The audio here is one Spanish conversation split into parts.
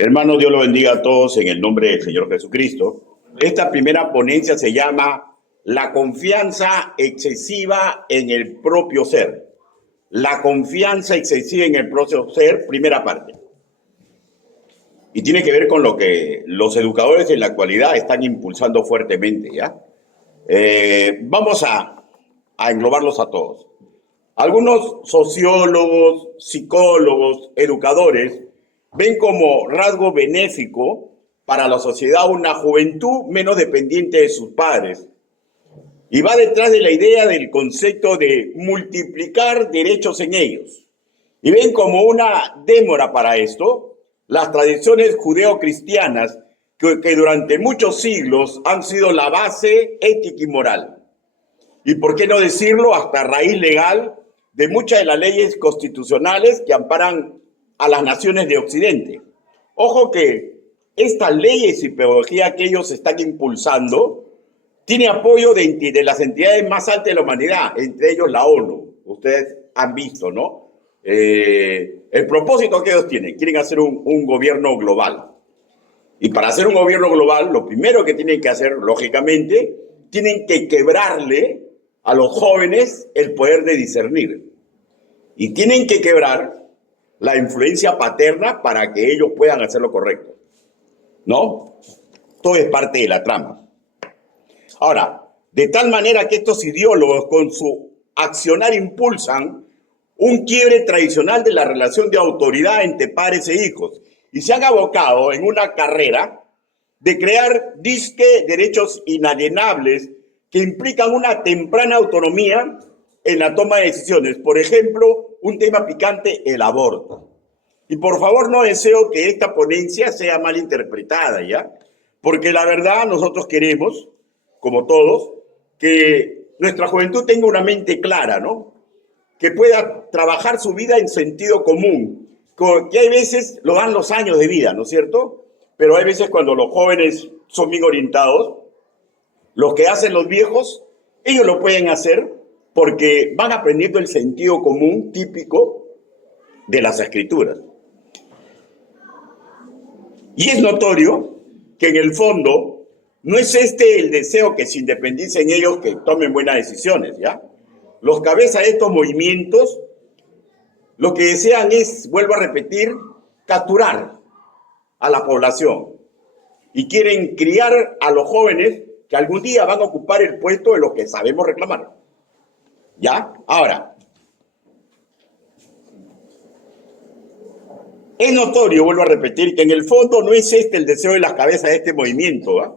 Hermano, Dios lo bendiga a todos en el nombre del Señor Jesucristo. Esta primera ponencia se llama La confianza excesiva en el propio ser. La confianza excesiva en el propio ser, primera parte. Y tiene que ver con lo que los educadores en la actualidad están impulsando fuertemente, ¿ya? Vamos a englobarlos a todos. Algunos sociólogos, psicólogos, educadores ven como rasgo benéfico para la sociedad una juventud menos dependiente de sus padres. Y va detrás de la idea del concepto de multiplicar derechos en ellos. Y ven como una démora para esto las tradiciones judeo-cristianas que durante muchos siglos han sido la base ética y moral. Y por qué no decirlo, hasta raíz legal de muchas de las leyes constitucionales que amparan a las naciones de Occidente. Ojo que estas leyes y pedagogía que ellos están impulsando tiene apoyo de las entidades más altas de la humanidad, entre ellos la ONU. Ustedes han visto, ¿no? El propósito que ellos quieren hacer un gobierno global. Y para hacer un gobierno global, lo primero que tienen que hacer, lógicamente, tienen que quebrarle a los jóvenes el poder de discernir. Y tienen que quebrar la influencia paterna para que ellos puedan hacer lo correcto. ¿No? Todo es parte de la trama. Ahora, de tal manera que estos ideólogos con su accionar impulsan un quiebre tradicional de la relación de autoridad entre padres e hijos y se han abocado en una carrera de crear disque derechos inalienables que implican una temprana autonomía en la toma de decisiones. Por ejemplo, un tema picante, el aborto. Y por favor no deseo que esta ponencia sea mal interpretada, ¿ya? Porque la verdad nosotros queremos, como todos, que nuestra juventud tenga una mente clara, ¿no? Que pueda trabajar su vida en sentido común, que hay veces lo dan los años de vida, ¿no es cierto? Pero hay veces cuando los jóvenes son bien orientados, lo que hacen los viejos, ellos lo pueden hacer porque van aprendiendo el sentido común típico de las escrituras. Y es notorio que en el fondo no es este el deseo que se independicen ellos, que tomen buenas decisiones, ¿ya? Los cabezas de estos movimientos lo que desean es, vuelvo a repetir, capturar a la población y quieren criar a los jóvenes que algún día van a ocupar el puesto de los que sabemos reclamar. ¿Ya? Ahora, es notorio, vuelvo a repetir, que en el fondo no es este el deseo de las cabezas de este movimiento, ¿eh?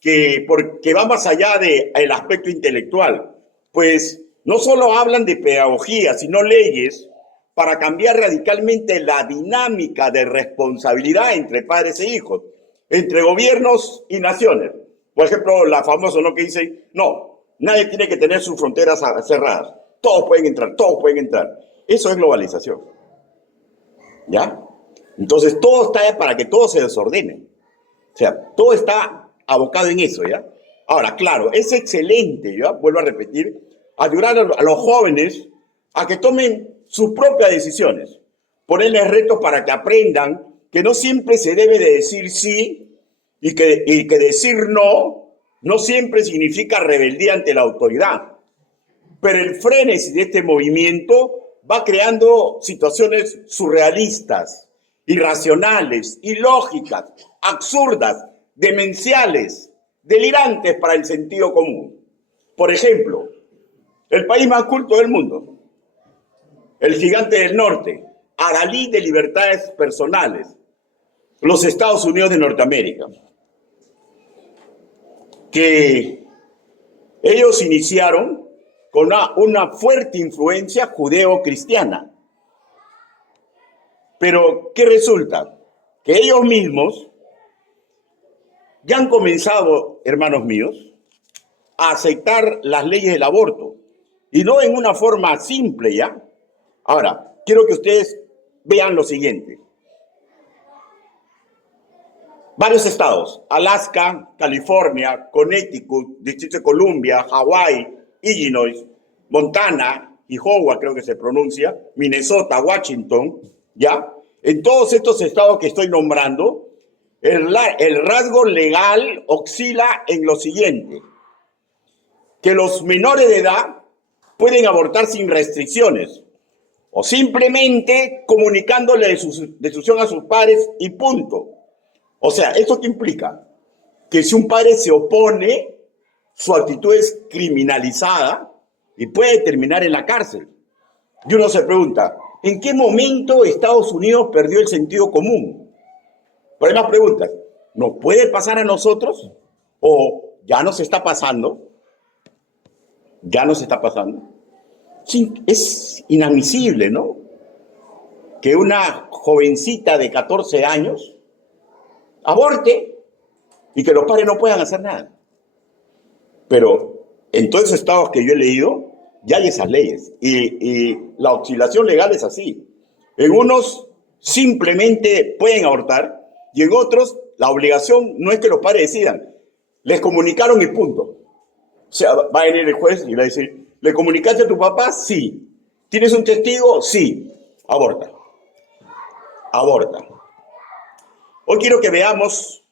Que va más allá del aspecto intelectual, pues no solo hablan de pedagogía, sino leyes para cambiar radicalmente la dinámica de responsabilidad entre padres e hijos, entre gobiernos y naciones. Por ejemplo, la famosa, ¿no?, que dice, no, nadie tiene que tener sus fronteras cerradas, todos pueden entrar, todos pueden entrar. Eso es globalización, ¿ya? Entonces, todo está para que todo se desordene. O sea, todo está abocado en eso, ¿ya? Ahora, claro, es excelente, ¿ya? Vuelvo a repetir, ayudar a los jóvenes a que tomen sus propias decisiones, ponerles retos para que aprendan que no siempre se debe de decir sí y que decir no siempre significa rebeldía ante la autoridad. Pero el frenesí de este movimiento va creando situaciones surrealistas, irracionales, ilógicas, absurdas, demenciales, delirantes para el sentido común. Por ejemplo, el país más culto del mundo, el gigante del norte, adalid de libertades personales, los Estados Unidos de Norteamérica, que ellos iniciaron con una fuerte influencia judeo-cristiana. Pero, ¿qué resulta? Que ellos mismos ya han comenzado, hermanos míos, a aceptar las leyes del aborto. Y no en una forma simple, ¿ya? Ahora, quiero que ustedes vean lo siguiente. Varios estados, Alaska, California, Connecticut, Distrito de Columbia, Hawái, Illinois, Montana, Iowa creo que se pronuncia, Minnesota, Washington, ¿ya? En todos estos estados que estoy nombrando, el rasgo legal oscila en lo siguiente: que los menores de edad pueden abortar sin restricciones o simplemente comunicándole de su decisión a sus padres y punto. O sea, ¿esto qué implica? Que si un padre se opone, su actitud es criminalizada y puede terminar en la cárcel. Y uno se pregunta, ¿en qué momento Estados Unidos perdió el sentido común? Pero hay más preguntas. ¿Nos puede pasar a nosotros? ¿O ya nos está pasando? ¿Ya nos está pasando? Sí, es inadmisible, ¿no? Que una jovencita de 14 años aborte y que los padres no puedan hacer nada. Pero en todos esos estados que yo he leído, ya hay esas leyes. Y la oscilación legal es así. En unos simplemente pueden abortar y en otros la obligación no es que los padres decidan. Les comunicaron y punto. O sea, va a venir el juez y le va a decir, ¿le comunicaste a tu papá? Sí. ¿Tienes un testigo? Sí. Aborta. Aborta. Hoy quiero que veamos,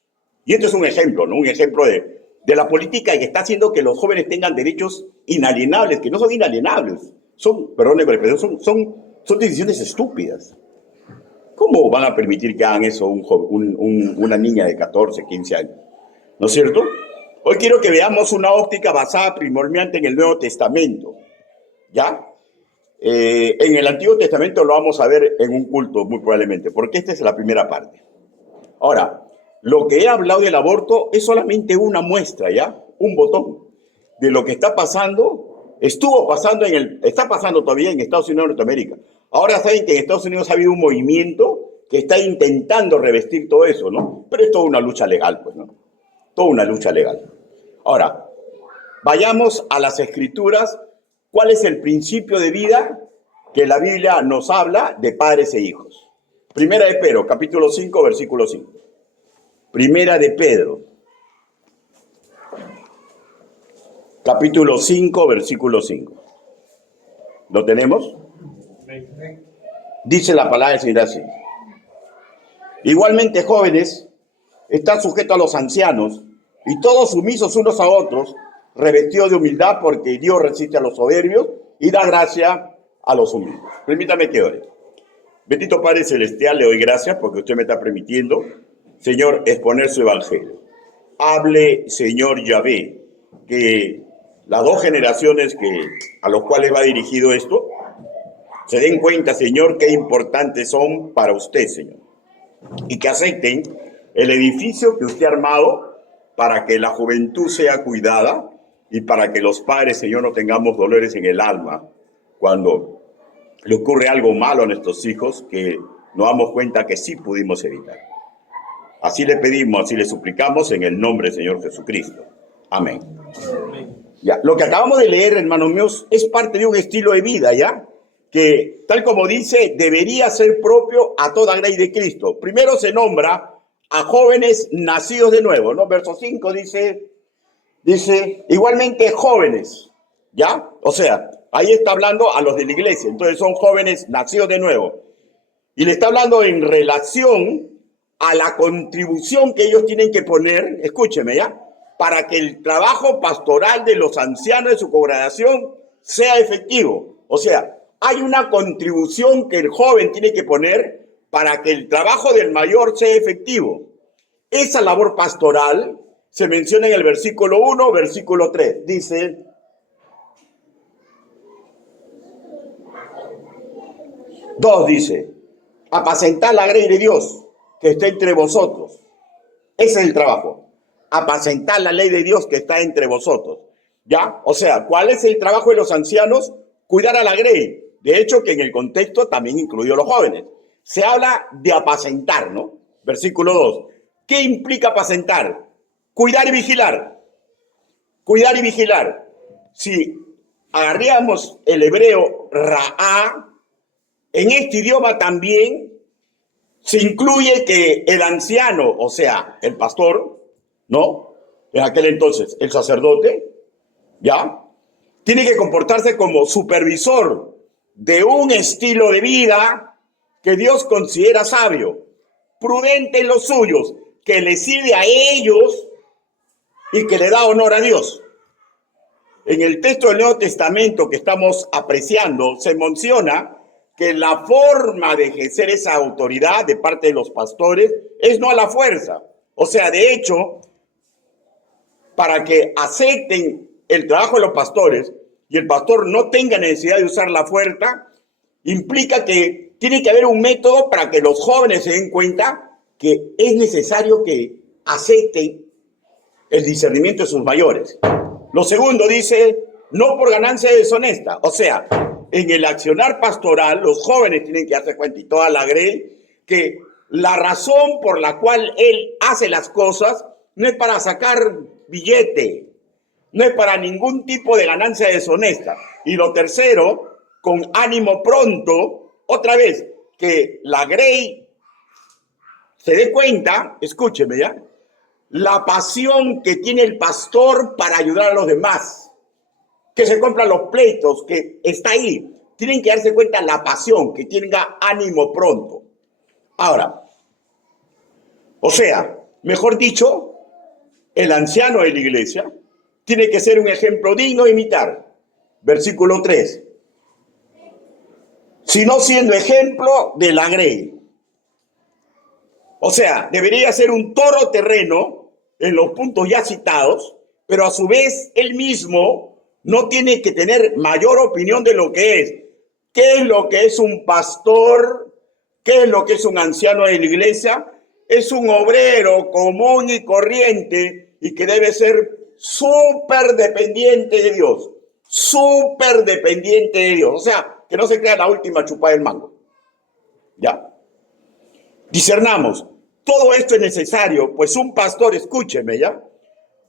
y esto es un ejemplo, ¿no? Un ejemplo de la política que está haciendo que los jóvenes tengan derechos inalienables, que no son inalienables. Son, perdón por la expresión, son decisiones estúpidas. ¿Cómo van a permitir que hagan eso una niña de 14, 15 años? ¿No es cierto? Hoy quiero que veamos una óptica basada primordialmente en el Nuevo Testamento. ¿Ya? En el Antiguo Testamento lo vamos a ver en un culto, muy probablemente, porque esta es la primera parte. Ahora, lo que he hablado del aborto es solamente una muestra, ¿ya? Un botón de lo que está pasando, está pasando todavía en Estados Unidos de Norteamérica. Ahora saben que en Estados Unidos ha habido un movimiento que está intentando revestir todo eso, ¿no? Pero es toda una lucha legal, pues, ¿no? Toda una lucha legal. Ahora, vayamos a las Escrituras. ¿Cuál es el principio de vida que la Biblia nos habla de padres e hijos? Primera de Pedro, capítulo 5, versículo 5. Primera de Pedro, capítulo 5, versículo 5. ¿Lo tenemos? Dice la palabra del Señor así. Igualmente, jóvenes, están sujetos a los ancianos y todos sumisos unos a otros, revestidos de humildad, porque Dios resiste a los soberbios y da gracia a los humildes. Permítame que ore. Bendito Padre Celestial, le doy gracias porque usted me está permitiendo, Señor, exponer su evangelio. Hable, Señor Yahvé, que las dos generaciones a los cuales va dirigido esto, se den cuenta, Señor, qué importantes son para usted, Señor. Y que acepten el edificio que usted ha armado para que la juventud sea cuidada y para que los padres, Señor, no tengamos dolores en el alma cuando le ocurre algo malo a nuestros hijos que nos damos cuenta que sí pudimos evitar. Así le pedimos, así le suplicamos en el nombre del Señor Jesucristo. Amén. Ya, lo que acabamos de leer, hermanos míos, es parte de un estilo de vida, ¿ya? Que, tal como dice, debería ser propio a toda grey de Cristo. Primero se nombra a jóvenes nacidos de nuevo, ¿no? Verso 5 dice, igualmente jóvenes, ¿ya? O sea, ahí está hablando a los de la iglesia, entonces son jóvenes nacidos de nuevo. Y le está hablando en relación a la contribución que ellos tienen que poner, escúcheme, ¿ya? Para que el trabajo pastoral de los ancianos de su congregación sea efectivo. O sea, hay una contribución que el joven tiene que poner para que el trabajo del mayor sea efectivo. Esa labor pastoral se menciona en el versículo 1, versículo 3. Dice, dice, apacentar la grey de Dios que está entre vosotros. Ese es el trabajo. Apacentar la ley de Dios que está entre vosotros. ¿Ya? O sea, ¿cuál es el trabajo de los ancianos? Cuidar a la grey. De hecho, que en el contexto también incluyó a los jóvenes. Se habla de apacentar, ¿no? Versículo 2. ¿Qué implica apacentar? Cuidar y vigilar. Cuidar y vigilar. Si agarramos el hebreo ra'á, en este idioma también se incluye que el anciano, o sea, el pastor, ¿no? En aquel entonces, el sacerdote, ¿ya? Tiene que comportarse como supervisor de un estilo de vida que Dios considera sabio, prudente en los suyos, que les sirve a ellos y que le da honor a Dios. En el texto del Nuevo Testamento que estamos apreciando, se menciona que la forma de ejercer esa autoridad de parte de los pastores es no a la fuerza. O sea, de hecho, para que acepten el trabajo de los pastores y el pastor no tenga necesidad de usar la fuerza, implica que tiene que haber un método para que los jóvenes se den cuenta que es necesario que acepten el discernimiento de sus mayores. Lo segundo dice, no por ganancia deshonesta. O sea, en el accionar pastoral, los jóvenes tienen que darse cuenta, y toda la grey, que la razón por la cual él hace las cosas no es para sacar billete, no es para ningún tipo de ganancia deshonesta. Y lo tercero, con ánimo pronto, otra vez, que la grey se dé cuenta, escúcheme ya, la pasión que tiene el pastor para ayudar a los demás, que se compran los pleitos, que está ahí. Tienen que darse cuenta la pasión, que tenga ánimo pronto. Ahora, o sea, mejor dicho, el anciano de la iglesia tiene que ser un ejemplo digno de imitar. Versículo 3. Sino siendo ejemplo de la grey. O sea, debería ser un todoterreno en los puntos ya citados, pero a su vez él mismo no tiene que tener mayor opinión de lo que es. ¿Qué es lo que es un pastor? ¿Qué es lo que es un anciano de la iglesia? Es un obrero común y corriente y que debe ser súper dependiente de Dios. Súper dependiente de Dios. O sea, que no se crea la última chupada del mango. ¿Ya? Discernamos. Todo esto es necesario, pues un pastor, escúcheme, ¿ya?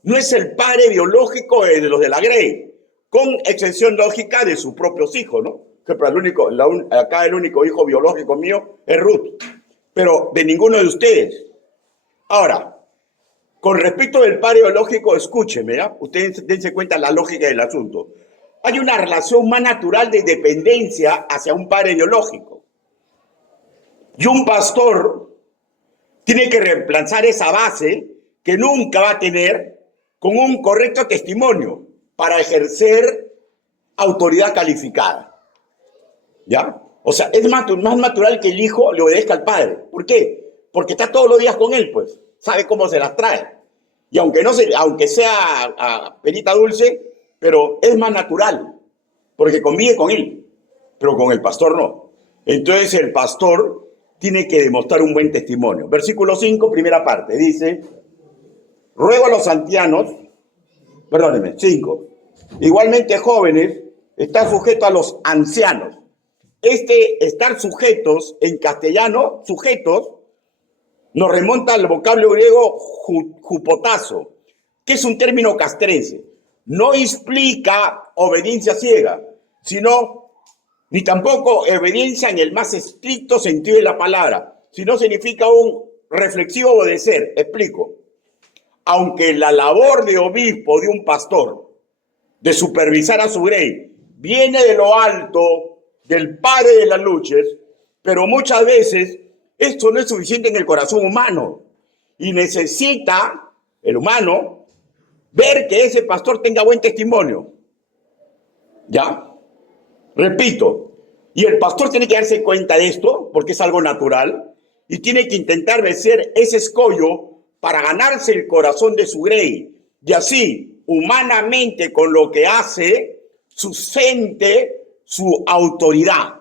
No es el padre biológico de los de la grey, con excepción lógica de sus propios hijos, ¿no? Que acá el único hijo biológico mío es Ruth, pero de ninguno de ustedes. Ahora, con respecto del padre biológico, escúcheme, ¿ya? Ustedes dense cuenta de la lógica del asunto. Hay una relación más natural de dependencia hacia un padre biológico. Y un pastor tiene que reemplazar esa base que nunca va a tener con un correcto testimonio para ejercer autoridad calificada. ¿Ya? O sea, es más natural que el hijo le obedezca al padre. ¿Por qué? Porque está todos los días con él, pues. Sabe cómo se las trae. Y aunque sea a perita dulce, pero es más natural, porque convive con él, pero con el pastor no. Entonces el pastor tiene que demostrar un buen testimonio. Versículo 5, primera parte, dice, ruego a los ancianos, 5, igualmente jóvenes, estar sujetos a los ancianos. Estar sujetos, en castellano, sujetos, nos remonta al vocablo griego jupotazo, que es un término castrense. No explica obediencia ciega, sino ni tampoco obediencia en el más estricto sentido de la palabra, sino significa un reflexivo obedecer. Explico. Aunque la labor de obispo, de un pastor, de supervisar a su grey, viene de lo alto, del padre de las luces, pero muchas veces esto no es suficiente en el corazón humano y necesita el humano ver que ese pastor tenga buen testimonio. ¿Ya? Repito, y el pastor tiene que darse cuenta de esto, porque es algo natural, y tiene que intentar vencer ese escollo para ganarse el corazón de su grey, y así, humanamente, con lo que hace, sustente su autoridad.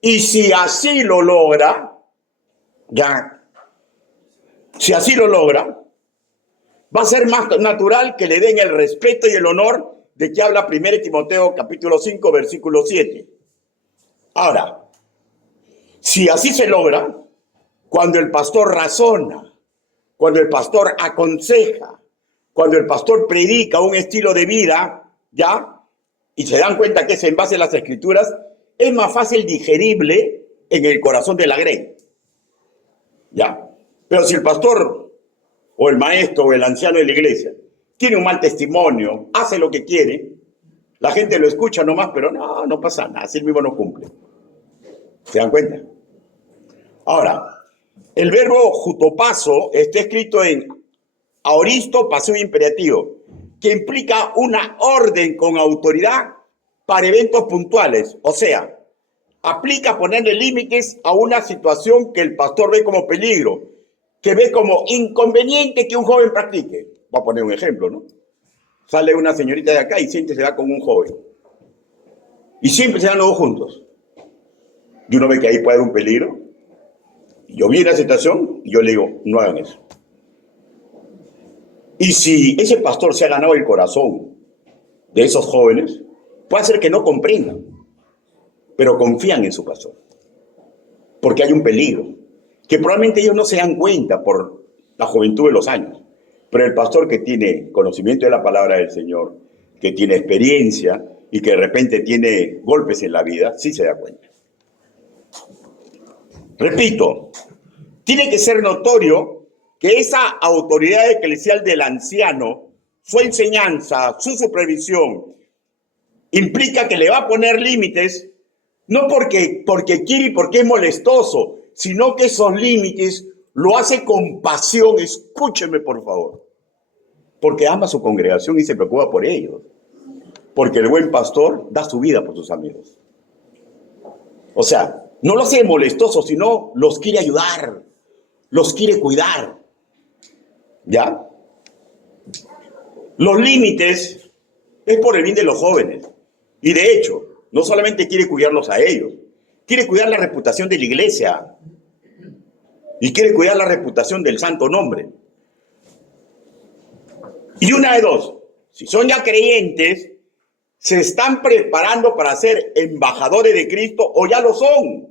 Y si así lo logra, va a ser más natural que le den el respeto y el honor de que habla 1 Timoteo capítulo 5, versículo 7. Ahora, si así se logra, cuando el pastor razona, cuando el pastor aconseja, cuando el pastor predica un estilo de vida, ¿ya? Y se dan cuenta que es en base a las escrituras, es más fácil digerible en el corazón de la grey. ¿Ya? Pero si el pastor o el maestro o el anciano de la iglesia tiene un mal testimonio, hace lo que quiere, la gente lo escucha nomás, pero no pasa nada, así mismo no cumple. ¿Se dan cuenta? Ahora, El verbo jutopazo está escrito en aoristo, pasivo imperativo, que implica una orden con autoridad para eventos puntuales. O sea, aplica ponerle límites a una situación que el pastor ve como peligro, que ve como inconveniente que un joven practique. Voy a poner un ejemplo, ¿no? Sale una señorita de acá y siempre se va con un joven. Y siempre se van los dos juntos. Y uno ve que ahí puede haber un peligro. Yo vi la situación y yo le digo, no hagan eso. Y si ese pastor se ha ganado el corazón de esos jóvenes, puede ser que no comprendan, pero confían en su pastor. Porque hay un peligro, que probablemente ellos no se dan cuenta por la juventud de los años. Pero el pastor que tiene conocimiento de la palabra del Señor, que tiene experiencia y que de repente tiene golpes en la vida, sí se da cuenta. Repito, tiene que ser notorio que esa autoridad eclesial del anciano, su enseñanza, su supervisión, implica que le va a poner límites, no porque quiere y porque es molestoso, sino que esos límites lo hace con pasión. Escúcheme, por favor. Porque ama a su congregación y se preocupa por ellos. Porque el buen pastor da su vida por sus amigos. O sea, no los hace molestosos, sino los quiere ayudar, los quiere cuidar. ¿Ya? Los límites es por el bien de los jóvenes. Y de hecho, no solamente quiere cuidarlos a ellos, quiere cuidar la reputación de la iglesia. Y quiere cuidar la reputación del santo nombre. Y una de dos, si son ya creyentes, se están preparando para ser embajadores de Cristo o ya lo son.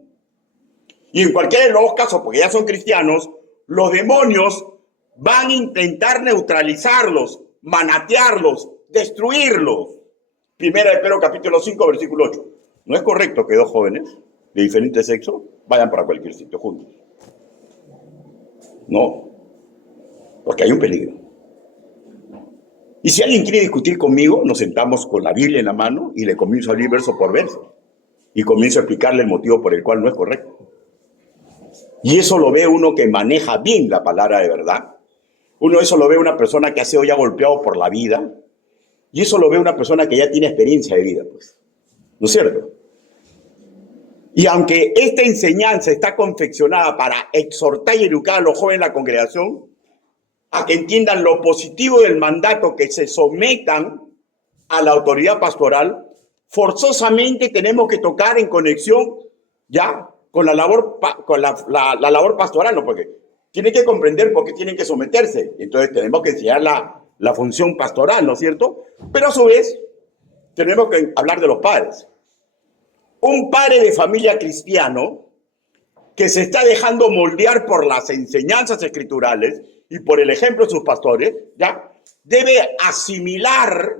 Y en cualquiera de los dos casos, porque ya son cristianos, los demonios van a intentar neutralizarlos, manatearlos, destruirlos. Primera de Pedro capítulo 5, versículo 8. No es correcto que dos jóvenes de diferente sexo vayan para cualquier sitio juntos. No, porque hay un peligro. Y si alguien quiere discutir conmigo, nos sentamos con la Biblia en la mano y le comienzo a abrir verso por verso. Y comienzo a explicarle el motivo por el cual no es correcto. Y eso lo ve uno que maneja bien la palabra de verdad. Uno eso lo ve una persona que ha sido ya golpeado por la vida. Y eso lo ve una persona que ya tiene experiencia de vida, pues. ¿No es cierto? Y aunque esta enseñanza está confeccionada para exhortar y educar a los jóvenes de la congregación, a que entiendan lo positivo del mandato, que se sometan a la autoridad pastoral, forzosamente tenemos que tocar en conexión ya con la labor, la labor pastoral, ¿no? Porque tienen que comprender por qué tienen que someterse. Entonces tenemos que enseñar la función pastoral, ¿no es cierto? Pero a su vez tenemos que hablar de los padres. Un padre de familia cristiano que se está dejando moldear por las enseñanzas escriturales y por el ejemplo de sus pastores, ¿ya? Debe asimilar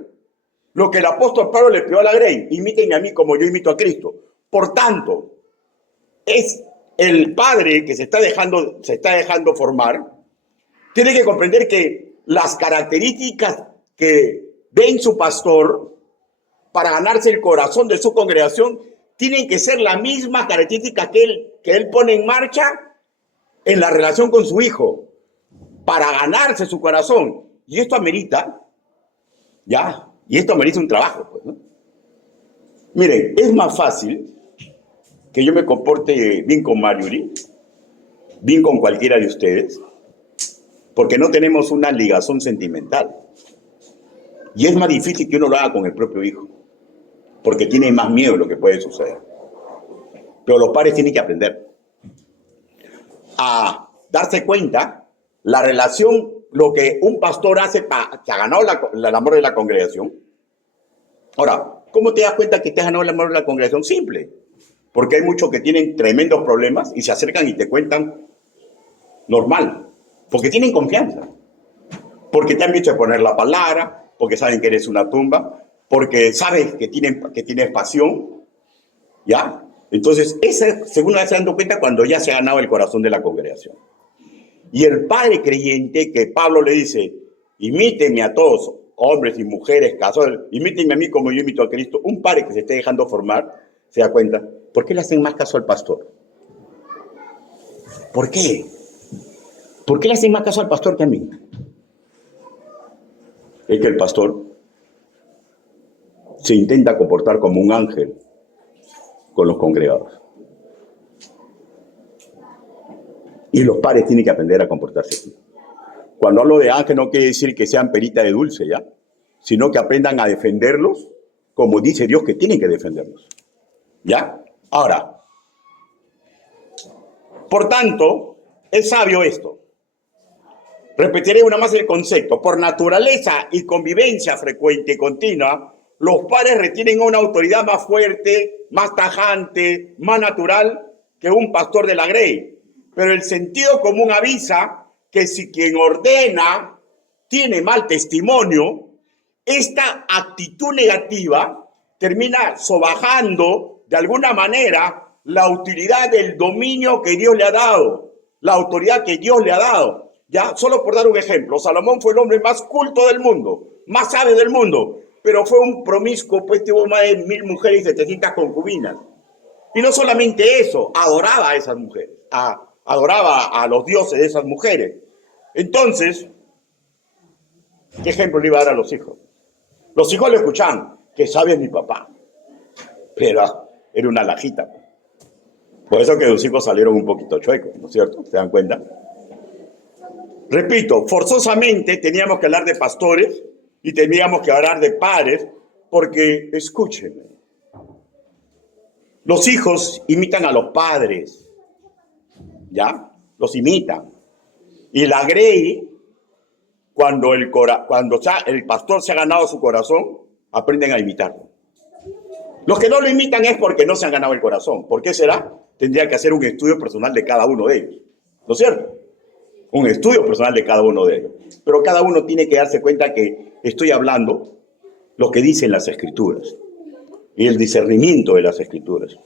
lo que el apóstol Pablo le pidió a la Grey: imítenme a mí como yo imito a Cristo. Por tanto, es el padre que se está dejando formar, tiene que comprender que las características que ve en su pastor para ganarse el corazón de su congregación tienen que ser la misma característica que él pone en marcha en la relación con su hijo, para ganarse su corazón. Y esto amerita, ya, y esto amerita un trabajo, pues, ¿no? Miren, es más fácil que yo me comporte bien con Marjorie, bien con cualquiera de ustedes, porque no tenemos una ligazón sentimental. Y es más difícil que uno lo haga con el propio hijo, porque tiene más miedo de lo que puede suceder. Pero los padres tienen que aprender a darse cuenta la relación, lo que un pastor hace que ha ganado el amor de la congregación. Ahora, ¿cómo te das cuenta que te has ganado el amor de la congregación? Simple. Porque hay muchos que tienen tremendos problemas y se acercan y te cuentan normal. Porque tienen confianza. Porque te han visto poner la palabra, porque saben que eres una tumba, porque sabes que tienes pasión, ¿ya? Entonces, esa según se dando cuenta cuando ya se ha ganado el corazón de la congregación. Y el padre creyente que Pablo le dice: imítenme a todos, hombres y mujeres, casados, imítenme a mí como yo imito a Cristo. Un padre que se esté dejando formar se da cuenta: ¿por qué le hacen más caso al pastor? ¿Por qué? ¿Por qué le hacen más caso al pastor que a mí? Es que el pastor se intenta comportar como un ángel con los congregados. Y los padres tienen que aprender a comportarse así. Cuando hablo de ángel no quiere decir que sean perita de dulce, ¿ya? Sino que aprendan a defenderlos como dice Dios que tienen que defenderlos. ¿Ya? Ahora, por tanto, es sabio esto. Repetiré una más el concepto. Por naturaleza y convivencia frecuente y continua, los padres retienen una autoridad más fuerte, más tajante, más natural que un pastor de la grey. Pero el sentido común avisa que si quien ordena tiene mal testimonio, esta actitud negativa termina sobajando de alguna manera la utilidad del dominio que Dios le ha dado, la autoridad que Dios le ha dado. Ya, solo por dar un ejemplo, Salomón fue el hombre más culto del mundo, más sabio del mundo, pero fue un promiscuo, pues tuvo más de 1000 mujeres y 700 concubinas. Y no solamente eso, adoraba a esas mujeres, adoraba a los dioses de esas mujeres. Entonces, ¿qué ejemplo le iba a dar a los hijos? Los hijos le escuchaban, que sabio es mi papá, pero era una lajita. Por eso que los hijos salieron un poquito chuecos, ¿no es cierto? ¿Se dan cuenta? Repito, forzosamente teníamos que hablar de pastores y teníamos que hablar de padres, porque, escúchenme, los hijos imitan a los padres, ¿ya? Los imitan. Y la grey, cuando el pastor se ha ganado su corazón, aprenden a imitarlo. Los que no lo imitan es porque no se han ganado el corazón. ¿Por qué será? Tendría que hacer un estudio personal de cada uno de ellos, ¿no es cierto? Un estudio personal de cada uno de ellos. Pero cada uno tiene que darse cuenta que estoy hablando lo que dicen las Escrituras y el discernimiento de las Escrituras.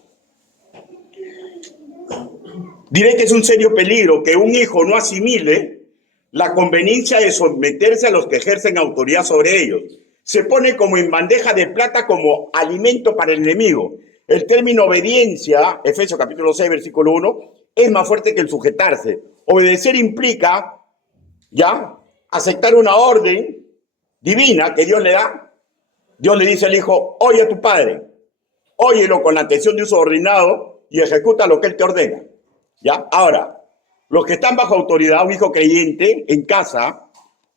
Diré que es un serio peligro que un hijo no asimile la conveniencia de someterse a los que ejercen autoridad sobre ellos. Se pone como en bandeja de plata como alimento para el enemigo. El término obediencia, Efesios capítulo 6, versículo 1, es más fuerte que el sujetarse. Obedecer implica, ¿ya?, aceptar una orden divina que Dios le da. Dios le dice al hijo, oye a tu padre, óyelo con la atención de un subordinado y ejecuta lo que él te ordena. ¿Ya? Ahora, los que están bajo autoridad, un hijo creyente en casa,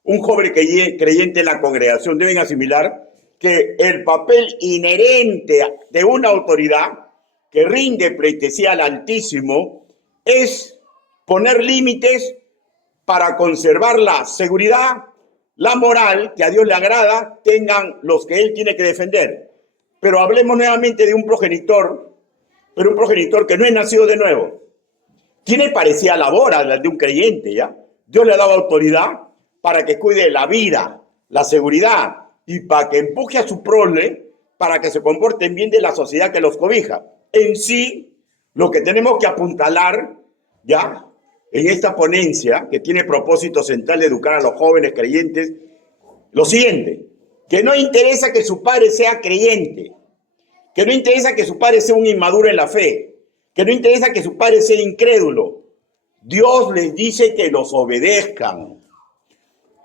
un joven creyente en la congregación, deben asimilar que el papel inherente de una autoridad que rinde pleitesía al Altísimo es poner límites para conservar la seguridad, la moral que a Dios le agrada, tengan los que Él tiene que defender. Pero hablemos nuevamente de un progenitor, pero un progenitor que no es nacido de nuevo. Tiene parecida labor a la de un creyente, ¿ya? Dios le ha dado autoridad para que cuide la vida, la seguridad y para que empuje a su prole para que se comporten bien de la sociedad que los cobija. En sí, lo que tenemos que apuntalar, ¿ya?, en esta ponencia, que tiene propósito central de educar a los jóvenes creyentes, lo siguiente, que no interesa que su padre sea creyente, que no interesa que su padre sea un inmaduro en la fe, que no interesa que su padre sea incrédulo. Dios les dice que los obedezcan.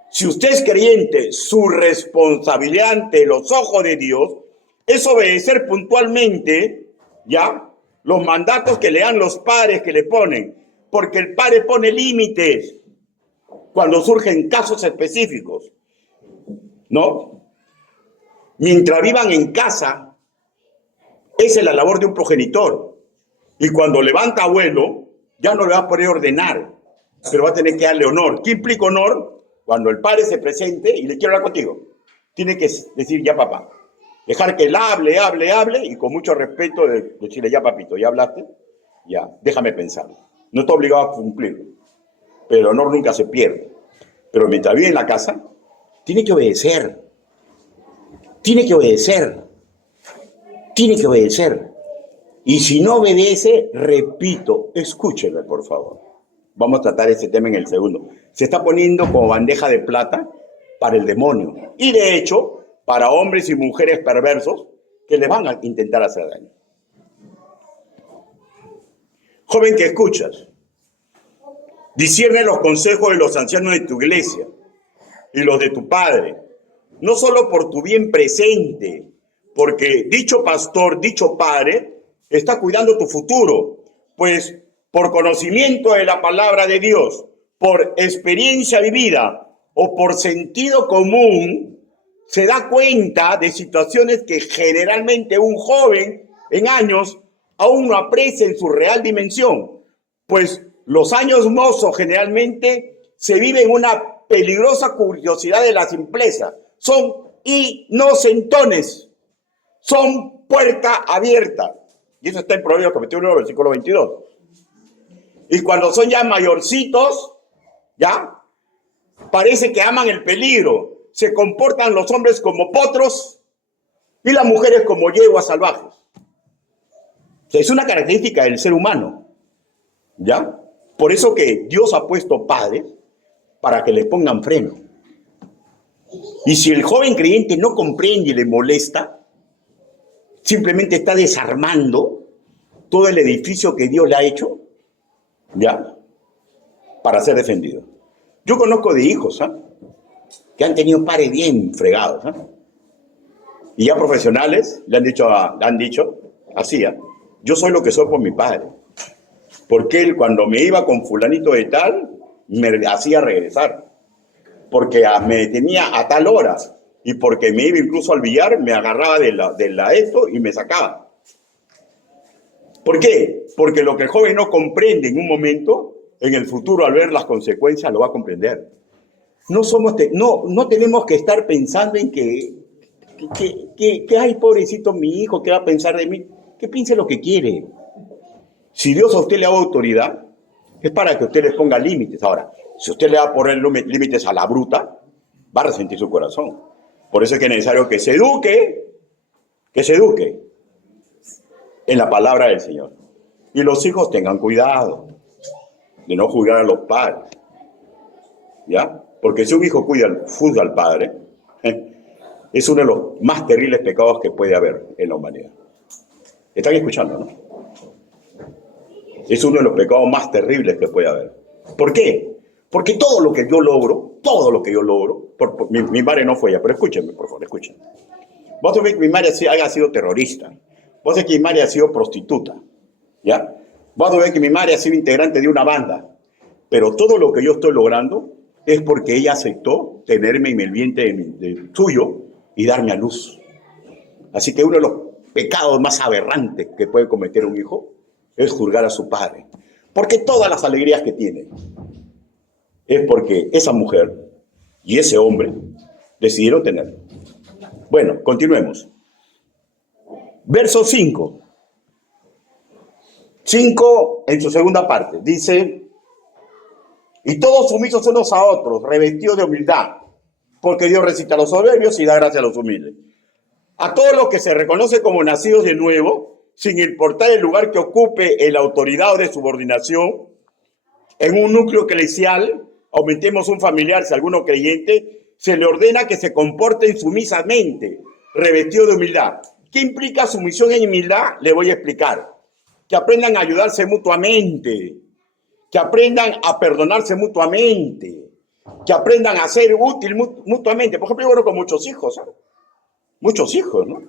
Si usted es creyente, su responsabilidad ante los ojos de Dios es obedecer puntualmente, ¿ya?, los mandatos que le dan los padres que le ponen, porque el padre pone límites cuando surgen casos específicos, ¿no? Mientras vivan en casa, esa es la labor de un progenitor. Y cuando levanta abuelo, ya no le va a poder ordenar, pero va a tener que darle honor. ¿Qué implica honor? Cuando el padre se presente y le quiero hablar contigo, tiene que decir ya papá. Dejar que él hable y con mucho respeto decirle ya papito, ¿ya hablaste? Ya, déjame pensar. No está obligado a cumplirlo, pero el honor nunca se pierde. Pero mientras vive en la casa, tiene que obedecer. Tiene que obedecer. Tiene que obedecer. Y si no obedece, repito, escúcheme por favor. Vamos a tratar ese tema en el segundo. Se está poniendo como bandeja de plata para el demonio. Y de hecho, para hombres y mujeres perversos que le van a intentar hacer daño. Joven que escuchas, Discierne los consejos de los ancianos de tu iglesia y los de tu padre, no solo por tu bien presente, porque dicho pastor, dicho padre, está cuidando tu futuro, pues por conocimiento de la palabra de Dios, por experiencia vivida o por sentido común, se da cuenta de situaciones que generalmente un joven en años aún no aprecia en su real dimensión, pues los años mozos generalmente se viven una peligrosa curiosidad de la simpleza. Son inocentones, son puerta abierta. Y eso está en Proverbios capítulo 1, versículo 22. Y cuando son ya mayorcitos, ya, parece que aman el peligro. Se comportan los hombres como potros y las mujeres como yeguas salvajes. O sea, es una característica del ser humano, ¿ya? Por eso que Dios ha puesto padres para que les pongan freno. Y si el joven creyente no comprende y le molesta, simplemente está desarmando todo el edificio que Dios le ha hecho, ¿ya? Para ser defendido. Yo conozco de hijos, ¿ah? Que han tenido padres bien fregados, ¿ah? Y ya profesionales le han dicho así, ¿ah? Yo soy lo que soy por mi padre. Porque él cuando me iba con fulanito de tal, me hacía regresar. Porque me detenía a tal hora. Y porque me iba incluso al billar, me agarraba de la esto y me sacaba. ¿Por qué? Porque lo que el joven no comprende en un momento, en el futuro al ver las consecuencias lo va a comprender. No tenemos que estar pensando en que ay, pobrecito mi hijo, ¿qué va a pensar de mí? Que piense lo que quiere. Si Dios a usted le da autoridad, es para que usted les ponga límites. Ahora, si usted le va a poner límites a la bruta, va a resentir su corazón. Por eso es que es necesario que se eduque en la palabra del Señor. Y los hijos tengan cuidado de no juzgar a los padres. ¿Ya? Porque si un hijo juzga al padre, es uno de los más terribles pecados que puede haber en la humanidad. ¿Están escuchando, no? Es uno de los pecados más terribles que puede haber. ¿Por qué? Porque todo lo que yo logro, mi madre no fue ella, pero escúchenme, por favor, escúchenme. Vos sabés que mi madre haya sido terrorista. Vos sabés que mi madre ha sido prostituta. ¿Ya? Vos sabés que mi madre ha sido integrante de una banda. Pero todo lo que yo estoy logrando es porque ella aceptó tenerme en el vientre suyo y darme a luz. Así que uno de los pecados más aberrantes que puede cometer un hijo es juzgar a su padre. Porque todas las alegrías que tiene es porque esa mujer y ese hombre decidieron tenerlo. Bueno, continuemos. Verso 5. 5 en su segunda parte. Dice: y todos sumisos unos a otros, revestidos de humildad, porque Dios resiste a los soberbios y da gracia a los humildes. A todos los que se reconoce como nacidos de nuevo, sin importar el lugar que ocupe en la autoridad o de subordinación, en un núcleo eclesial, aumentemos un familiar, si alguno creyente, se le ordena que se comporten sumisamente, revestidos de humildad. ¿Qué implica sumisión en humildad? Le voy a explicar. Que aprendan a ayudarse mutuamente, que aprendan a perdonarse mutuamente, que aprendan a ser útil mutuamente. Por ejemplo, yo conozco muchos hijos, ¿sabes? Muchos hijos, ¿no?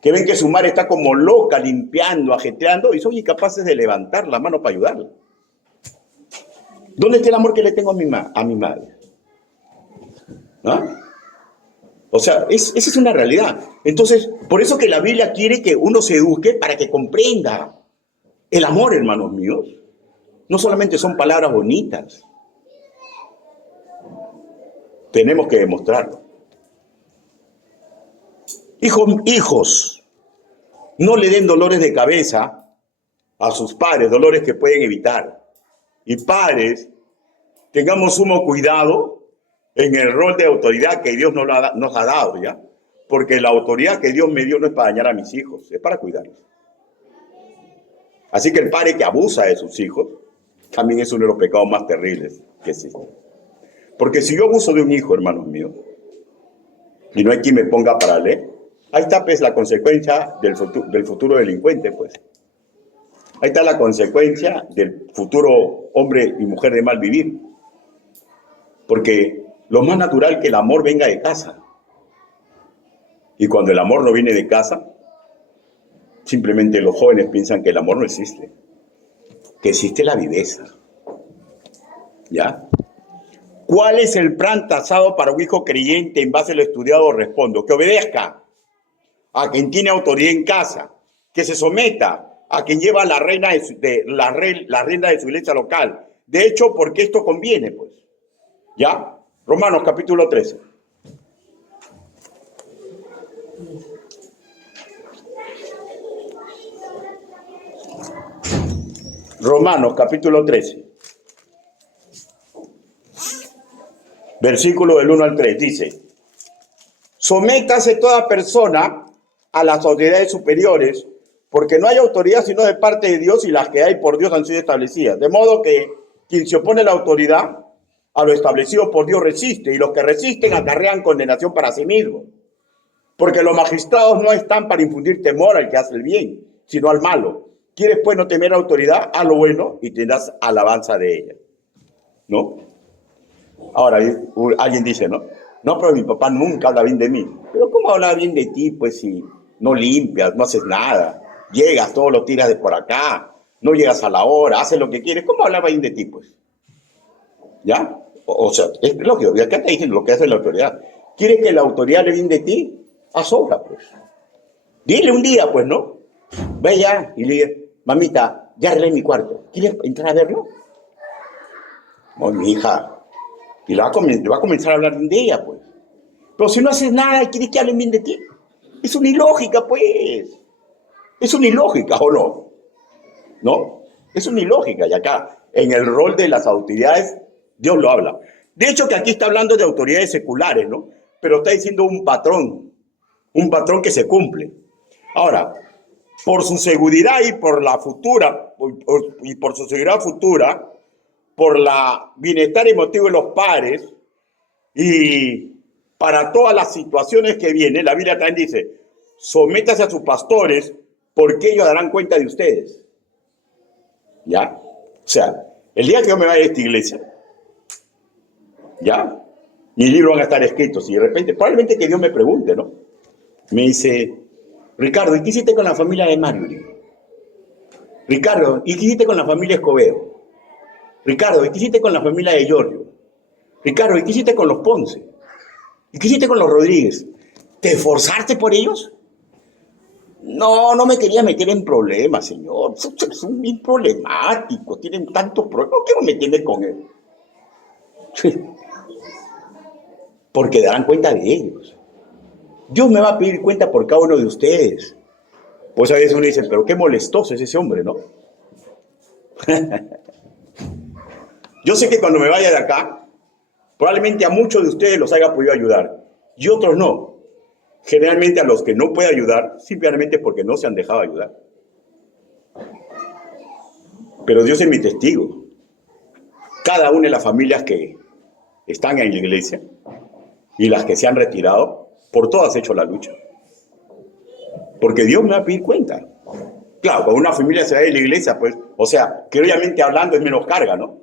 Que ven que su madre está como loca, limpiando, ajetreando, y son incapaces de levantar la mano para ayudarla. ¿Dónde está el amor que le tengo a mi madre? ¿Ah? O sea, esa es una realidad. Entonces, por eso que la Biblia quiere que uno se eduque para que comprenda el amor, hermanos míos. No solamente son palabras bonitas. Tenemos que demostrarlo. Hijos, no le den dolores de cabeza a sus padres, dolores que pueden evitar. Y padres, tengamos sumo cuidado en el rol de autoridad que Dios nos ha dado, ¿ya? Porque la autoridad que Dios me dio no es para dañar a mis hijos, es para cuidarlos. Así que el padre que abusa de sus hijos también es uno de los pecados más terribles que existen. Porque si yo abuso de un hijo, hermanos míos, y no hay quien me ponga para leer, ahí está pues la consecuencia del futuro delincuente, pues. Ahí está la consecuencia del futuro hombre y mujer de mal vivir. Porque lo más natural es que el amor venga de casa. Y cuando el amor no viene de casa, simplemente los jóvenes piensan que el amor no existe. Que existe la viveza. ¿Ya? ¿Cuál es el plan trazado para un hijo creyente en base a lo estudiado? Respondo, que obedezca a quien tiene autoridad en casa, que se someta a quien lleva la reina la reina de su iglesia local. De hecho, porque esto conviene, pues. ¿Ya? Romanos capítulo 13. Romanos capítulo 13. Versículo del 1 al 3 dice: sométase toda persona a las autoridades superiores, porque no hay autoridad sino de parte de Dios, y las que hay por Dios han sido establecidas. De modo que quien se opone a la autoridad, a lo establecido por Dios resiste, y los que resisten acarrean condenación para sí mismos. Porque los magistrados no están para infundir temor al que hace el bien, sino al malo. ¿Quieres pues no temer a la autoridad? Haz lo bueno y tendrás alabanza de ella. ¿No? Ahora, alguien dice, ¿no? No, pero mi papá nunca habla bien de mí. Pero ¿cómo habla bien de ti, pues, si no limpias, no haces nada? Llegas, todo lo tiras de por acá, no llegas a la hora, haces lo que quieres. ¿Cómo hablaba bien de ti, pues? ¿Ya? O sea, es lógico. Y acá te dicen lo que hace la autoridad. ¿Quieres que la autoridad le bien de ti? Haz obra, pues. Dile un día, pues, ¿no? Ve ya y le dice, mamita, ya arreglé mi cuarto. ¿Quieres entrar a verlo? No, mi hija. Y va a comenzar a hablar bien de ella, pues. Pero si no haces nada, ¿quieres que hablen bien de ti? Es una ilógica, pues. Es una ilógica, ¿o no? ¿No? Es una ilógica. Y acá, en el rol de las autoridades, Dios lo habla. De hecho, que aquí está hablando de autoridades seculares, ¿no? Pero está diciendo un patrón que se cumple. Ahora, por su seguridad y por la futura, y por su seguridad futura, por la bienestar emotivo de los padres y para todas las situaciones que vienen, la Biblia también dice, sométase a sus pastores porque ellos darán cuenta de ustedes. ¿Ya? O sea, el día que yo me vaya a esta iglesia, ¿ya? Mis libros van a estar escritos y de repente, probablemente que Dios me pregunte, ¿no? Me dice, Ricardo, ¿y qué hiciste con la familia de Marjorie? Ricardo, ¿y qué hiciste con la familia Escobedo? Ricardo, ¿y qué hiciste con la familia de Giorgio? Ricardo, ¿y qué hiciste con los Ponce? ¿Y qué hiciste con los Rodríguez? ¿Te esforzaste por ellos? No, no me quería meter en problemas, señor. Son bien problemáticos, tienen tantos problemas. No quiero meterme con él. Porque darán cuenta de ellos. Dios me va a pedir cuenta por cada uno de ustedes. Pues a veces uno dice, pero qué molestoso es ese hombre, ¿no? Yo sé que cuando me vaya de acá, probablemente a muchos de ustedes los haya podido ayudar y otros no. Generalmente a los que no puede ayudar, simplemente porque no se han dejado ayudar. Pero Dios es mi testigo. Cada una de las familias que están en la iglesia y las que se han retirado, por todas he hecho la lucha. Porque Dios me va a pedir cuenta. Claro, cuando una familia se va de la iglesia, pues, o sea, que obviamente hablando es menos carga, ¿no?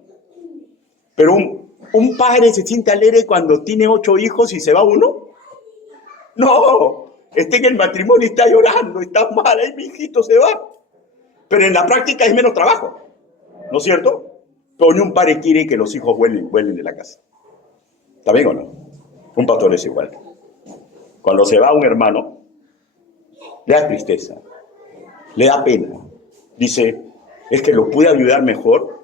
Pero un padre se siente alegre cuando tiene 8 hijos y se va uno. No, está en el matrimonio y está llorando, está mal, ahí mi hijito se va. Pero en la práctica es menos trabajo, ¿no es cierto? Pero ni un padre quiere que los hijos vuelven de la casa. ¿Está bien o no? Un pastor es igual. Cuando se va un hermano, le da tristeza, le da pena. Dice, es que lo pude ayudar mejor.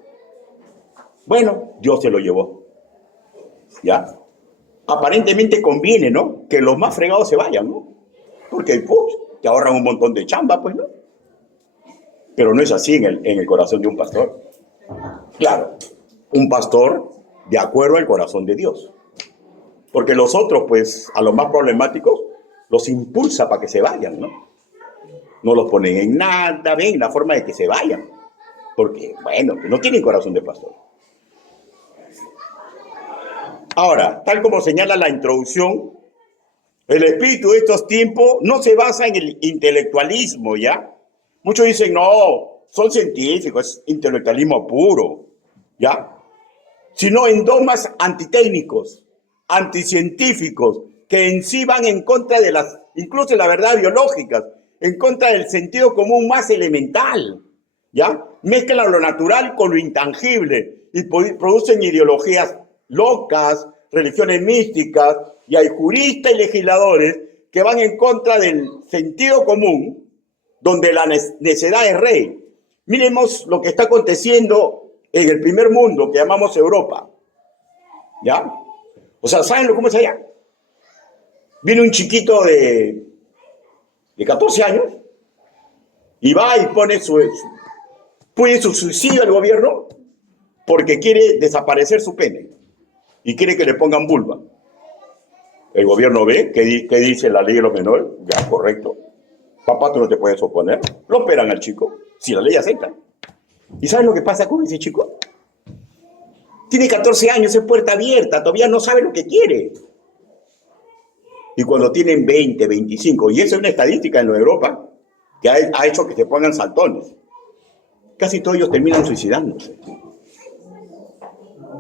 Bueno, Dios se lo llevó. ¿Ya? Aparentemente conviene, ¿no? Que los más fregados se vayan, ¿no? Porque, pues, te ahorran un montón de chamba, pues, ¿no? Pero no es así en el corazón de un pastor. Claro, un pastor de acuerdo al corazón de Dios. Porque los otros, pues, a los más problemáticos, los impulsa para que se vayan, ¿no? No los ponen en nada, ven la forma de que se vayan. Porque, bueno, no tienen corazón de pastor. Ahora, tal como señala la introducción, el espíritu de estos tiempos no se basa en el intelectualismo, ¿ya? Muchos dicen, no, son científicos, es intelectualismo puro, ¿ya? Sino en dogmas antitécnicos, anticientíficos, que en sí van en contra de las, incluso la verdad biológicas, en contra del sentido común más elemental, ¿ya? Mezclan lo natural con lo intangible y producen ideologías locas, religiones místicas, y hay juristas y legisladores que van en contra del sentido común, donde la necedad es rey. Miremos lo que está aconteciendo en el primer mundo, que llamamos Europa, ¿ya? O sea, ¿saben cómo es allá? Viene un chiquito de 14 años y va y pone su suicidio al gobierno porque quiere desaparecer su pene y quiere que le pongan vulva. El gobierno ve qué dice la ley de los menores, ya, correcto. Papá, tú no te puedes oponer. Lo operan al chico, si la ley acepta. ¿Y sabes lo que pasa con ese chico? Tiene 14 años, es puerta abierta, todavía no sabe lo que quiere. Y cuando tienen 20, 25, y esa es una estadística en Europa, que ha hecho que se pongan saltones, casi todos ellos terminan suicidándose.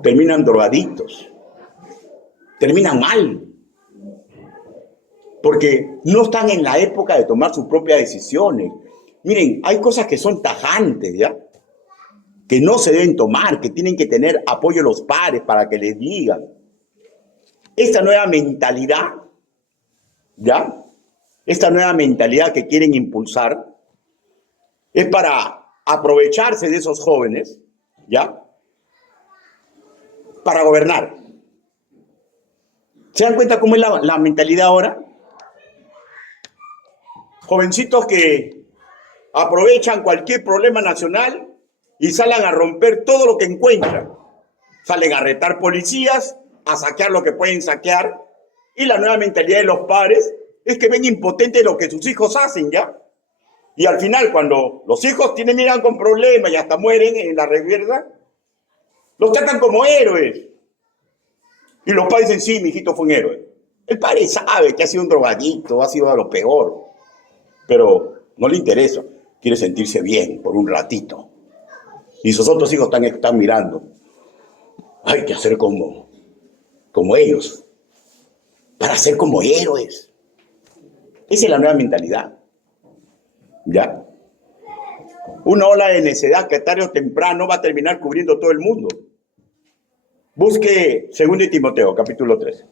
Terminan drogadictos. Terminan mal. Porque no están en la época de tomar sus propias decisiones. Miren, hay cosas que son tajantes, ¿ya? Que no se deben tomar, que tienen que tener apoyo de los padres para que les digan. Esta nueva mentalidad, ¿ya? Esta nueva mentalidad que quieren impulsar es para aprovecharse de esos jóvenes, ¿ya? Para gobernar. ¿Se dan cuenta cómo es la mentalidad ahora? Jovencitos que aprovechan cualquier problema nacional y salen a romper todo lo que encuentran. Salen a retar policías, a saquear lo que pueden saquear. Y la nueva mentalidad de los padres es que ven impotente lo que sus hijos hacen, ¿ya? Y al final, cuando los hijos miran con problemas y hasta mueren en la reguerra, los tratan como héroes. Y los padres dicen, sí, mi hijito fue un héroe. El padre sabe que ha sido un drogadicto, ha sido de lo peor. Pero no le interesa, quiere sentirse bien por un ratito. Y sus otros hijos están mirando. Hay que hacer como ellos, para ser como héroes. Esa es la nueva mentalidad. ¿Ya? Una ola de necedad que tarde o temprano va a terminar cubriendo todo el mundo. Busque 2 Timoteo, capítulo 3.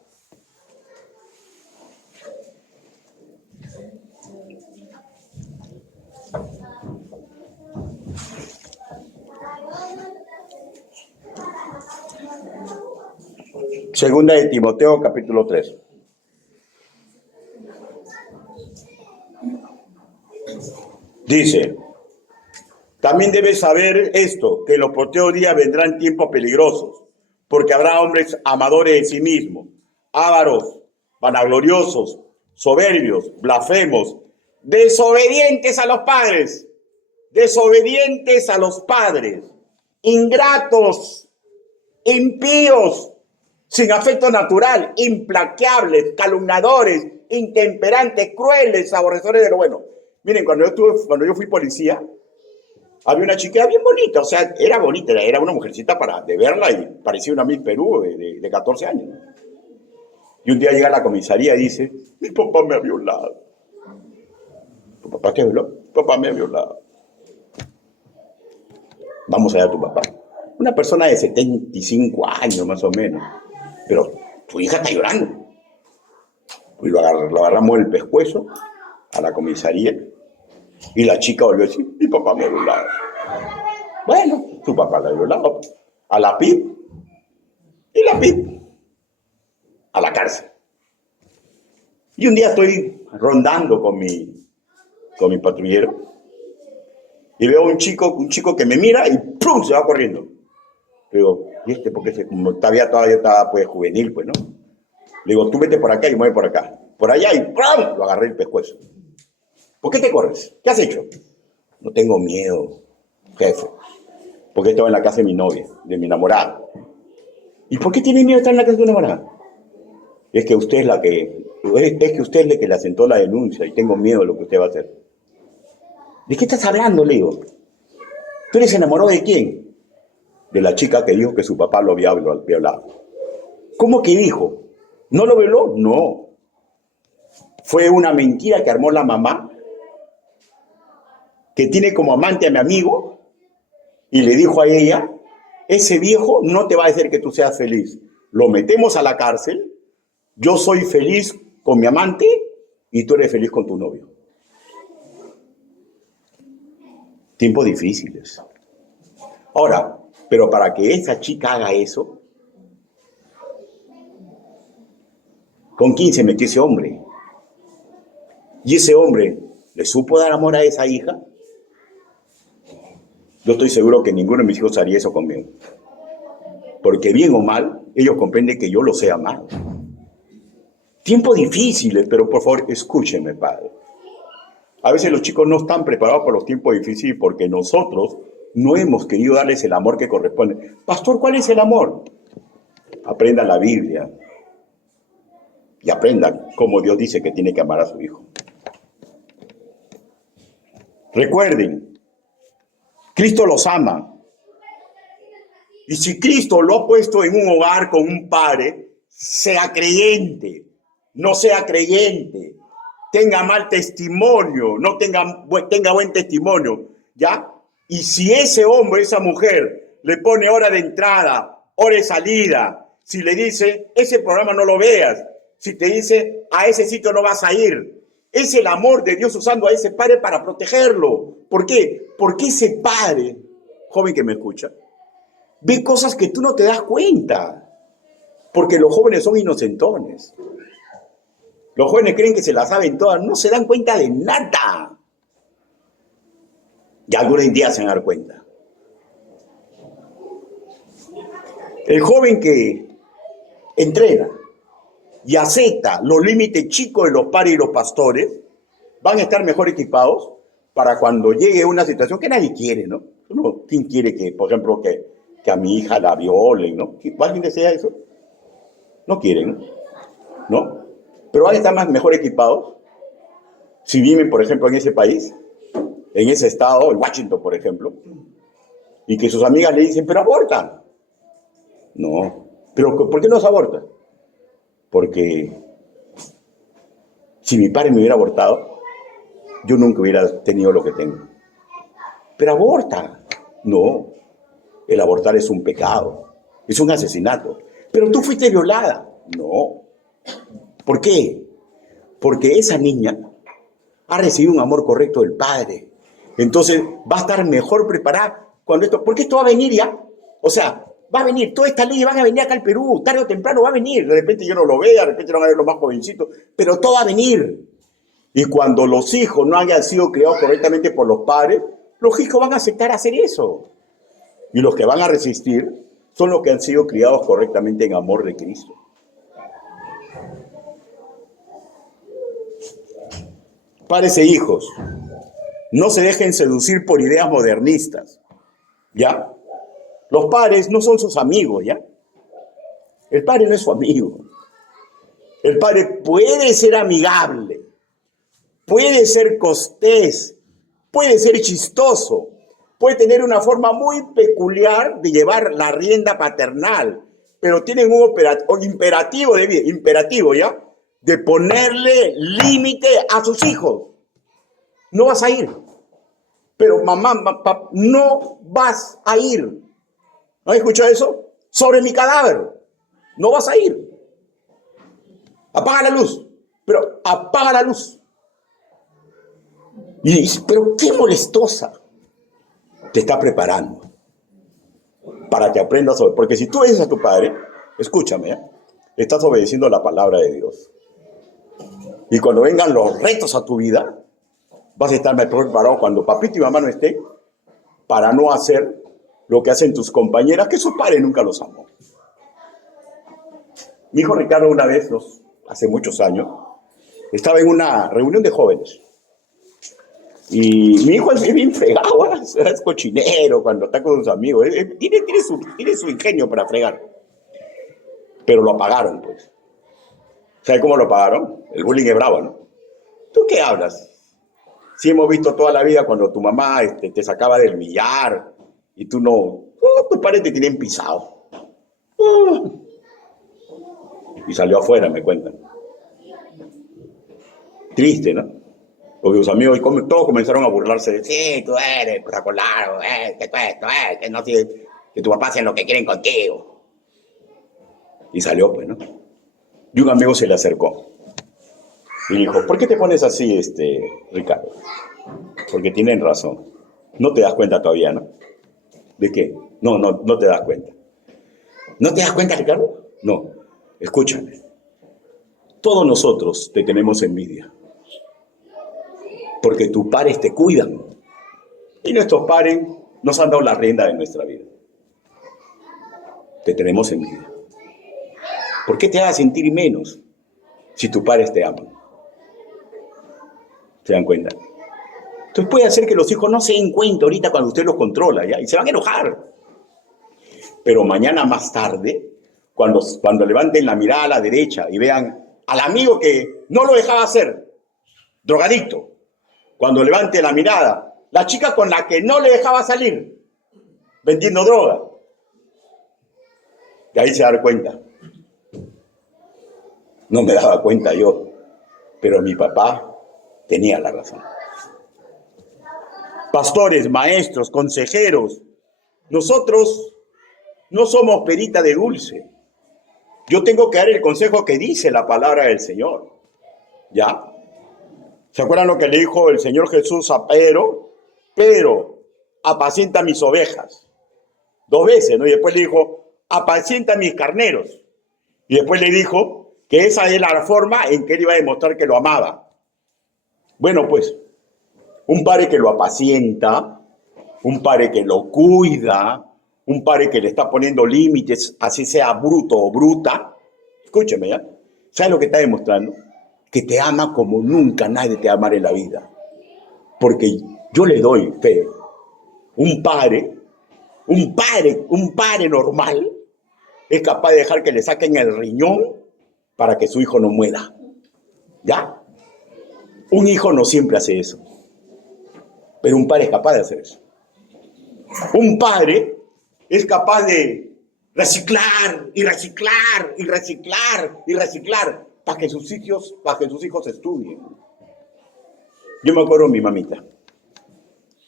Segunda de Timoteo, capítulo 3. Dice, también debes saber esto, que en los postreros días vendrán tiempos peligrosos, porque habrá hombres amadores de sí mismos, ávaros, vanagloriosos, soberbios, blasfemos, desobedientes a los padres, ingratos, impíos, sin afecto natural, implacables, calumniadores, intemperantes, crueles, aborrecedores de lo bueno. Miren, cuando yo fui policía, había una chica bien bonita, o sea, era bonita, era una mujercita de verla y parecía una Miss Perú de 14 años. Y un día llega a la comisaría y dice, mi papá me ha violado. ¿Tu papá te violó? Papá me ha violado. Vamos allá a tu papá. Una persona de 75 años más o menos. Pero tu hija está llorando. Y lo agarramos del pescuezo a la comisaría. Y la chica volvió a decir, mi papá me ha violado. Bueno, tu papá la ha violado. A la PIP. Y la PIP. A la cárcel. Y un día estoy rondando con mi patrullero. Y veo un chico que me mira y ¡pum! Se va corriendo. Le digo, ¿y este? Porque todavía estaba pues juvenil, pues, ¿no? Le digo, tú vete por acá y mueve por acá. Por allá y ¡pum! Lo agarré el pescuezo. ¿Por qué te corres? ¿Qué has hecho? No tengo miedo, jefe. Porque estaba en la casa de mi novia, de mi enamorada. ¿Y por qué tiene miedo de estar en la casa de tu enamorada? Es que usted es la que le asentó la denuncia y tengo miedo de lo que usted va a hacer. ¿De qué estás hablando, le digo? ¿Tú eres enamorado de quién? De la chica que dijo que su papá lo había violado. ¿Cómo que dijo? ¿No lo violó? No. Fue una mentira que armó la mamá, que tiene como amante a mi amigo, y le dijo a ella, ese viejo no te va a hacer que tú seas feliz. Lo metemos a la cárcel, yo soy feliz con mi amante y tú eres feliz con tu novio. Tiempos difíciles. Ahora, pero para que esa chica haga eso, ¿con quién se metió ese hombre? Y ese hombre le supo dar amor a esa hija. Yo estoy seguro que ninguno de mis hijos haría eso conmigo. Porque bien o mal, ellos comprenden que yo los he amado. Tiempos difíciles, pero por favor, escúchenme, padre. A veces los chicos no están preparados para los tiempos difíciles porque nosotros no hemos querido darles el amor que corresponde. Pastor, ¿cuál es el amor? Aprendan la Biblia y aprendan cómo Dios dice que tiene que amar a su hijo. Recuerden, Cristo los ama. Y si Cristo lo ha puesto en un hogar con un padre, sea creyente, no sea creyente, tenga mal testimonio, no tenga buen testimonio, ¿ya? Y si ese hombre, esa mujer, le pone hora de entrada, hora de salida, si le dice, ese programa no lo veas, si te dice, a ese sitio no vas a ir, es el amor de Dios usando a ese padre para protegerlo. ¿Por qué? Porque ese padre, joven que me escucha, ve cosas que tú no te das cuenta. Porque los jóvenes son inocentones. Los jóvenes creen que se las saben todas, no se dan cuenta de nada. Y algún día se van a dar cuenta. El joven que entrena y acepta los límites chicos de los padres y los pastores, van a estar mejor equipados para cuando llegue una situación que nadie quiere, ¿no? ¿Quién quiere que, por ejemplo, que a mi hija la violen, ¿no? ¿Alguien desea eso? No quieren, ¿no? Pero van a estar mejor equipados si viven, por ejemplo, en ese país, en ese estado, en Washington, por ejemplo, y que sus amigas le dicen, pero abortan. No, pero ¿por qué no se aborta? Porque si mi padre me hubiera abortado, yo nunca hubiera tenido lo que tengo. Pero aborta. No, el abortar es un pecado, es un asesinato. Pero tú fuiste violada. No. ¿Por qué? Porque esa niña ha recibido un amor correcto del padre. Entonces va a estar mejor preparada cuando esto, porque esto va a venir ya. O sea, va a venir, todas estas leyes van a venir acá al Perú, tarde o temprano va a venir. De repente yo no lo vea, de repente no van a ver los más jovencitos, pero todo va a venir. Y cuando los hijos no hayan sido criados correctamente por los padres, los hijos van a aceptar hacer eso. Y los que van a resistir son los que han sido criados correctamente en amor de Cristo. Padres e hijos, no se dejen seducir por ideas modernistas, ¿ya? Los padres no son sus amigos, ¿ya? El padre no es su amigo. El padre puede ser amigable, puede ser cortés, puede ser chistoso, puede tener una forma muy peculiar de llevar la rienda paternal, pero tienen un imperativo de vida, imperativo, ¿ya? De ponerle límite a sus hijos. No vas a ir. Pero mamá, papá, no vas a ir. ¿No has escuchado eso? Sobre mi cadáver. No vas a ir. Apaga la luz. Pero apaga la luz. Y dices, pero qué molestosa. Te está preparando para que aprendas sobre. Porque si tú obedeces a tu padre, escúchame, ¿eh? Estás obedeciendo la palabra de Dios. Y cuando vengan los retos a tu vida, vas a estar mejor preparado cuando papito y mamá no estén, para no hacer lo que hacen tus compañeras, que sus padres nunca los amó. Mi hijo Ricardo una vez, hace muchos años, estaba en una reunión de jóvenes. Y mi hijo es bien fregado, ¿eh? Es cochinero cuando está con sus amigos. Tiene su ingenio para fregar. Pero lo apagaron, pues. ¿Sabe cómo lo apagaron? El bullying es bravo, ¿no? ¿Tú qué hablas? Sí hemos visto toda la vida cuando tu mamá te sacaba del billar y tú no, tus padres te tienen pisado. Y salió afuera, me cuentan. Triste, ¿no? Porque sus amigos todos comenzaron a burlarse de, sí, tú eres espectacular, que tú esto, que no tienes, que tu papá hacen lo que quieren contigo. Y salió, pues, ¿no? Y un amigo se le acercó y dijo, ¿por qué te pones así, Ricardo? Porque tienen razón. No te das cuenta todavía, ¿no? ¿De qué? No te das cuenta. ¿No te das cuenta, Ricardo? No. Escúchame. Todos nosotros te tenemos envidia. Porque tus padres te cuidan. Y nuestros padres nos han dado la rienda de nuestra vida. Te tenemos envidia. ¿Por qué te hagas sentir menos si tus padres te aman? ¿Se dan cuenta? Entonces puede hacer que los hijos no se den cuenta ahorita cuando usted los controla, ¿ya? Y se van a enojar. Pero mañana más tarde, cuando levanten la mirada a la derecha y vean al amigo que no lo dejaba hacer, drogadicto, cuando levante la mirada, la chica con la que no le dejaba salir, vendiendo droga, y ahí se da cuenta. No me daba cuenta yo, pero mi papá tenía la razón. Pastores, maestros, consejeros, nosotros no somos perita de dulce. Yo tengo que dar el consejo que dice la palabra del Señor. ¿Ya? ¿Se acuerdan lo que le dijo el Señor Jesús a Pedro? Pedro, apacienta mis ovejas. 2 veces, ¿no? Y después le dijo, apacienta mis carneros. Y después le dijo que esa es la forma en que él iba a demostrar que lo amaba. Bueno, pues, un padre que lo apacienta, un padre que lo cuida, un padre que le está poniendo límites, así sea bruto o bruta, escúcheme, ¿ya? ¿Sabe lo que está demostrando? Que te ama como nunca nadie te amará en la vida. Porque yo le doy fe. Un padre normal es capaz de dejar que le saquen el riñón para que su hijo no muera. ¿Ya? Un hijo no siempre hace eso. Pero un padre es capaz de hacer eso. Un padre es capaz de reciclar y reciclar y reciclar y reciclar para que sus hijos estudien. Yo me acuerdo de mi mamita.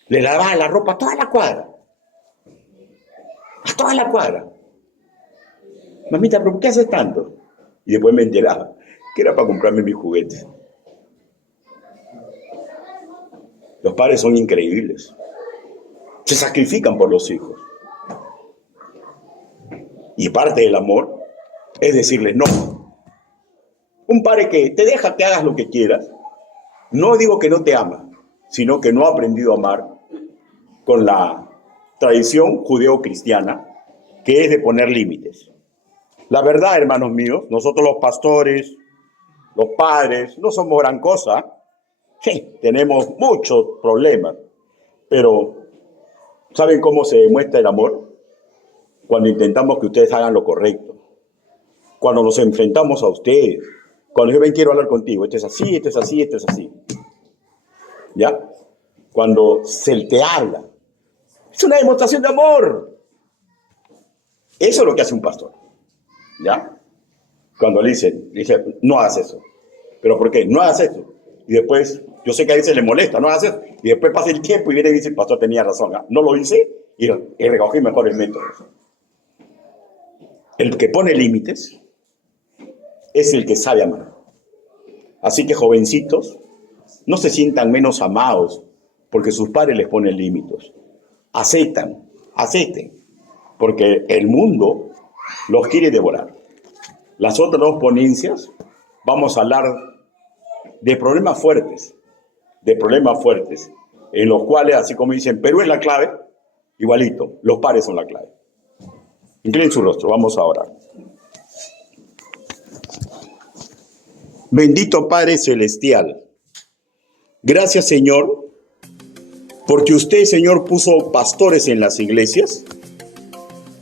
Le lavaba la ropa a toda la cuadra. A toda la cuadra. Mamita, ¿pero por qué haces tanto? Y después me enteraba que era para comprarme mis juguetes. Los padres son increíbles. Se sacrifican por los hijos. Y parte del amor es decirles no. Un padre que te deja que hagas lo que quieras, no digo que no te ama, sino que no ha aprendido a amar con la tradición judeo-cristiana, que es de poner límites. La verdad, hermanos míos, nosotros los pastores, los padres, no somos gran cosa. Sí, tenemos muchos problemas, pero ¿saben cómo se demuestra el amor? Cuando intentamos que ustedes hagan lo correcto, cuando nos enfrentamos a ustedes, cuando yo ven, quiero hablar contigo, esto es así, esto es así, esto es así. ¿Ya? Cuando se te habla, es una demostración de amor. Eso es lo que hace un pastor. ¿Ya? Cuando le dice, no hagas eso. ¿Pero por qué? No hagas eso. Y después, yo sé que a veces le molesta, no hagas eso. Y después pasa el tiempo y viene y dice, el pastor tenía razón. ¿Ah? No lo hice y recogí mejor el método. El que pone límites es el que sabe amar. Así que, jovencitos, no se sientan menos amados porque sus padres les ponen límites. Acepten, porque el mundo los quiere devorar. Las otras 2 ponencias vamos a hablar de problemas fuertes, en los cuales, así como dicen, Perú es la clave, igualito, los padres son la clave. Inclinen su rostro, vamos a orar. Bendito Padre Celestial, gracias, Señor, porque usted, Señor, puso pastores en las iglesias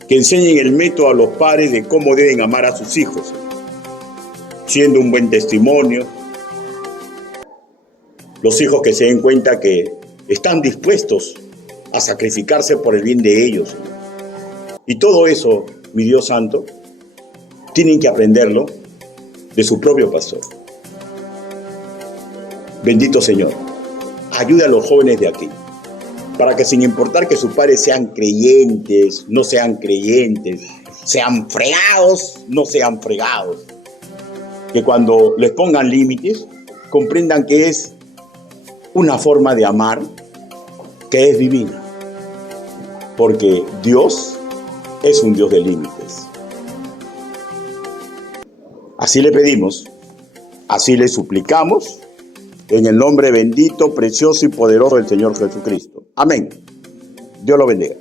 que enseñen el método a los padres de cómo deben amar a sus hijos, siendo un buen testimonio. Los hijos que se den cuenta que están dispuestos a sacrificarse por el bien de ellos, Señor. Y todo eso, mi Dios santo, tienen que aprenderlo de su propio pastor. Bendito Señor, ayuda a los jóvenes de aquí, para que sin importar que sus padres sean creyentes, no sean creyentes, sean fregados, no sean fregados, que cuando les pongan límites, comprendan que es una forma de amar que es divina, porque Dios es un Dios de límites. Así le pedimos, así le suplicamos, en el nombre bendito, precioso y poderoso del Señor Jesucristo. Amén. Dios lo bendiga.